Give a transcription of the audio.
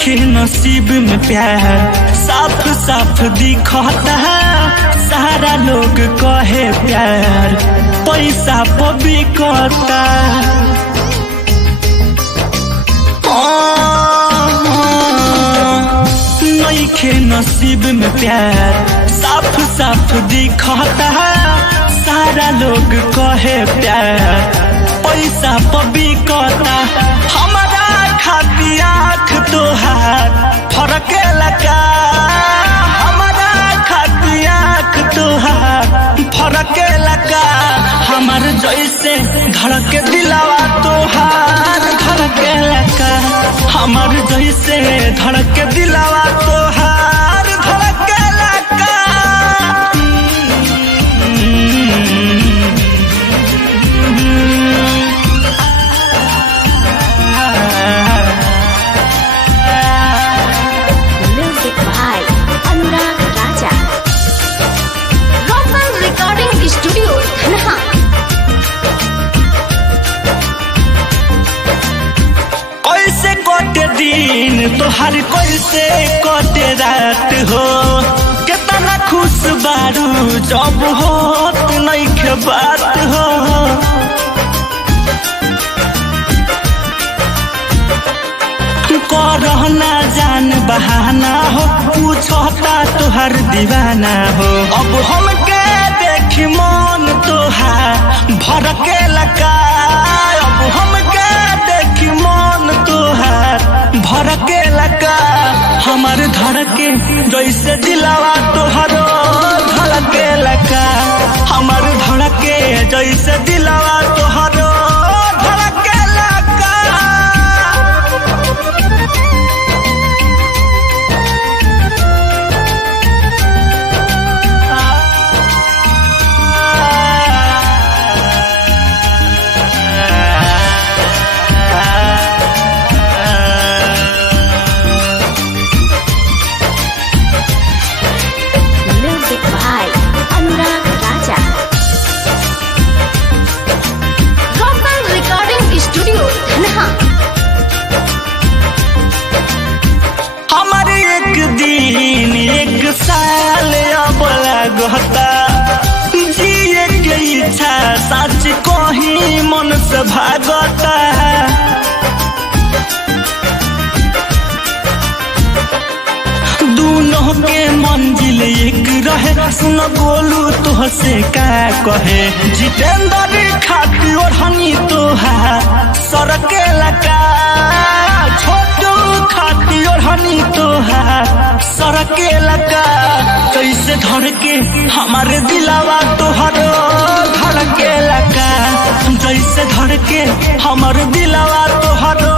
नइखे नसीब में प्यार साफ साफ दिखता सारा लोग कहे प्यार पैसा पर बिकता। नइखे नसीब में प्यार साफ साफ दिखता सारा लोग कहे प्यार पैसा पर बिकता। हमारा खाती आँख तोहार फरक लगा, हमारा खाती आँख तोहार फरक लगा। हमार जैसे धड़क दिलावा तोहार धड़क लगा, हमार जैसे धड़क दिलावा तोहार धड़क लगा। Music by Anurag Raja. Global Recording Studio, Dhanha. कैसे कटे दिन तोहार कैसे कटे रात हो, कितना खुश बारू जब होत नइखे बात हो। करहना जान बहाना हो पूछता तोहर दीवाना हो। अब हमके देखी मन तोहार भड़के लगा, अब हमके देखी मन तोहार भड़के लगा। हमार धड़के जैसे दिलावा तोहरो धड़के लगा, हमार धड़के जैसे दिलावा तोहरो धड़के लगा। Music by Anurag Raja. Global Recording Studio, Dhanha. हमारे एक दिन एक साल अब लगता, जिए के इच्छा सच कहीं मन से भागता। दोनों के मंजिल एक रहे, सुन बोलू तुहसे का कहे। जितेंद्र खाती ओढ़नी तोहार सरके लगा, छोटू खाती ओढ़नी तोहार सरके लगा। कैसे धड़के हमारे दिलावा तोहरो धड़के लगा, जैसे धड़के हमारे दिलावा तोहरो